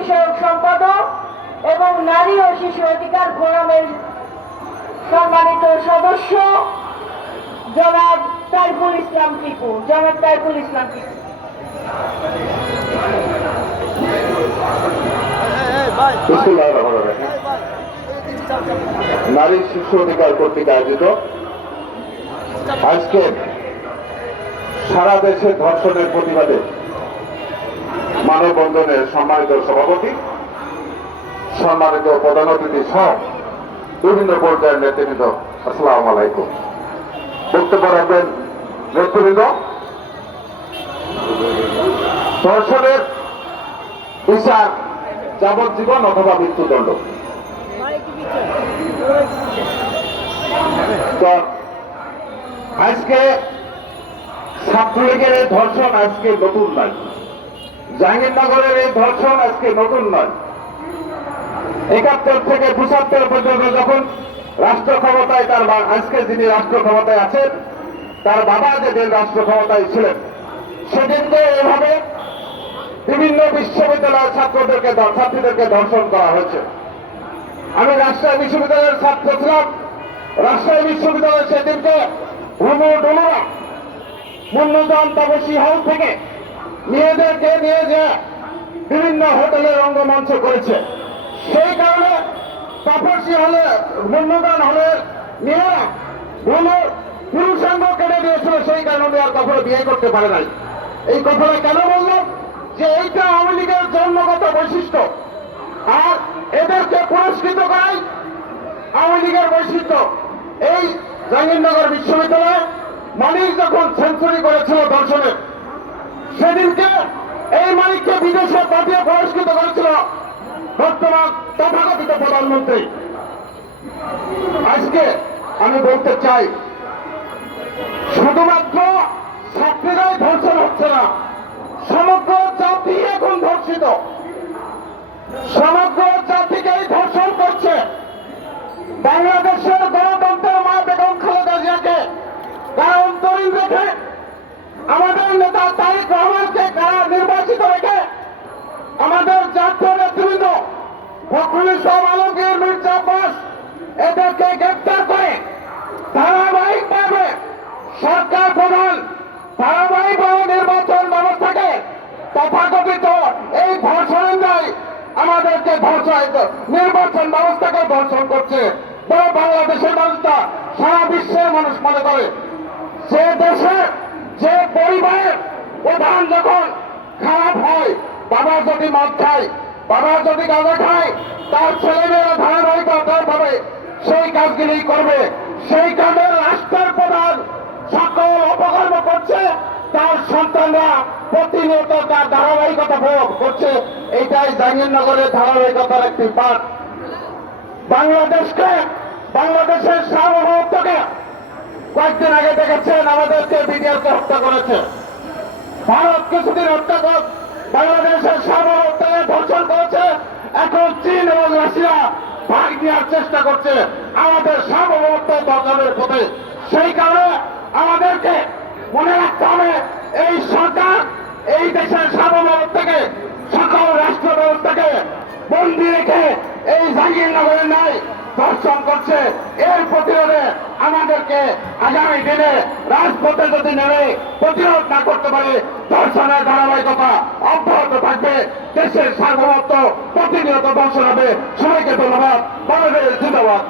বিষয়ক সম্পাদক এবং নারী ও শিশু অধিকার ফোরামের সম্মানিত সদস্য জনাব তাইফুল ইসলাম টিপু। নারী শিশু অধিকার কর্তৃক আয়োজিত আজকে সারা দেশে ধর্ষণের প্রতিবাদে মানববন্ধনের সম্মানিত সভাপতি, সম্মানিত প্রধান অতিথি সহ বিভিন্ন পর্যায়ের নেতৃবৃন্দ, আসসালামু আলাইকুম। বক্তব্য রাখবেন নেতৃবৃন্দ। ধর্ষণের বিচার যাবজ্জীবন অথবা মৃত্যুদণ্ড। তো আজকে ছাত্রলীগের এই ধর্ষণ আজকে নতুন নয়, জাহাঙ্গীরনগরের এই ধর্ষণ আজকে নতুন নয়। 71 থেকে 75 পর্যন্ত যখন রাষ্ট্র ক্ষমতায় আজকে যিনি রাষ্ট্র ক্ষমতায় আছেন তার বাবা যেদিন রাষ্ট্র ক্ষমতায় ছিলেন সেদিনকে এভাবে বিভিন্ন বিশ্ববিদ্যালয়ের ছাত্রীদেরকে ধর্ষণ করা হয়েছে। আমি রাজশাহী বিশ্ববিদ্যালয়ের ছাত্র ছিলাম। রাজশাহী বিশ্ববিদ্যালয় সেদিনকে ডুলুরা মুন্নুজান তাপসী হল থেকে মেয়েদেরকে নিয়ে যে বিভিন্ন হোটেলে রঙ্গমঞ্চ করেছে। সেই কারণে তাপসী হলে মুন্নুজান হলের মেয়েরা পুরুষাঙ্গ কেটে দিয়েছিল, সেই কারণে আর কখনো বিয়ে করতে পারে নাই। এই কথাটা কেন বললাম? যে এইটা আওয়ামী লীগের জন্মগত বৈশিষ্ট্য, আর এদেরকে পুরস্কৃত করাই আওয়ামী লীগের বৈশিষ্ট্য। এই জাহাঙ্গীরনগর বিশ্ববিদ্যালয়ে মালিক যখন সেঞ্চুরি করেছিল ধর্ষণের, সেদিনকে এই মালিককে বিদেশে পাঠিয়ে পুরস্কৃত করেছিল বর্তমান তথাকথিত প্রধানমন্ত্রী। আজকে আমি বলতে চাই, শুধুমাত্র ছাত্রীরাই ধর্ষণ হচ্ছে না, সমগ্র জাতি এখন ধর্ষিত, সমগ্র জাতিকেই ধর্ষণ করছে। বাংলাদেশের গণতন্ত্রের মা বেগম খালেদা জিয়াকে কারা অন্তরীণ রেখে, আমাদের নেতা তারেক রহমানকে কারা নির্বাচিত রেখে, আমাদের জাতীয় নেতৃবৃন্দ ফখরুল ইসলাম আলমগীর, মির্জা আব্বাস এদেরকে গ্রেপ্তার করে ধারাবাহিকভাবে সরকার প্রধান ধারাবাহিকভাবে নির্বাচন ব্যবস্থাকে তথাকথিত এই ধর্ষণের নাই আমাদেরকে নির্বাচন ব্যবস্থাকে ধর্ষণ করছে। বড় বাংলাদেশের মানুষটা সারা বিশ্বের মানুষ মনে করে যে দেশে যে পরিবারের প্রধান যখন খারাপ হয়, বাবা যদি মদ খায়, বাবা যদি গাঁজা খায়, তার ছেলেমেয়েরা ধারাবাহিকভাবে সেই কাজগুলি করবে। সেই কাজে রাষ্ট্রের প্রধান সকল অপকর্ম করছে, তার সন্তানরা প্রতিনিয়ত তার ধারাবাহিকতা প্রয়োগ করছে। এইটাই জাহাঙ্গীরনগরের ধারাবাহিকতার একটি পাঠ। বাংলাদেশের সার্বভৌমত্বকে কয়েকদিন আগে দেখেছেন আমাদেরকে বিডিআরকে হত্যা করেছে। ভারত কিছুদিন বাংলাদেশের সার্বভৌমত্বকে ধর্ষণ করেছে। এখন চীন এবং রাশিয়া ভাগ নেওয়ার চেষ্টা করছে আমাদের সার্বভৌমত্ব দখলের পথে। সেই কারণে আমাদেরকে মনে রাখতে হবে, এই সরকার এই দেশের সার্বভৌমত্বকে সকল রাষ্ট্র ব্যবস্থাকে বন্দী রেখে এই জাহাঙ্গীরনগরের ন্যায় ধর্ষণ করছে। এর প্রতিরোধে আমাদেরকে আগামী দিনে রাজপথে যদি নেমে প্রতিরোধ না করতে পারে, ধর্ষণের ধারাবাহিকতা অব্যাহত থাকবে। দেশের সার্বভৌমত্ব প্রতিনিয়ত ধর্ষণ হবে। সবাইকে ধন্যবাদ। বাংলাদেশ জিন্দাবাদ।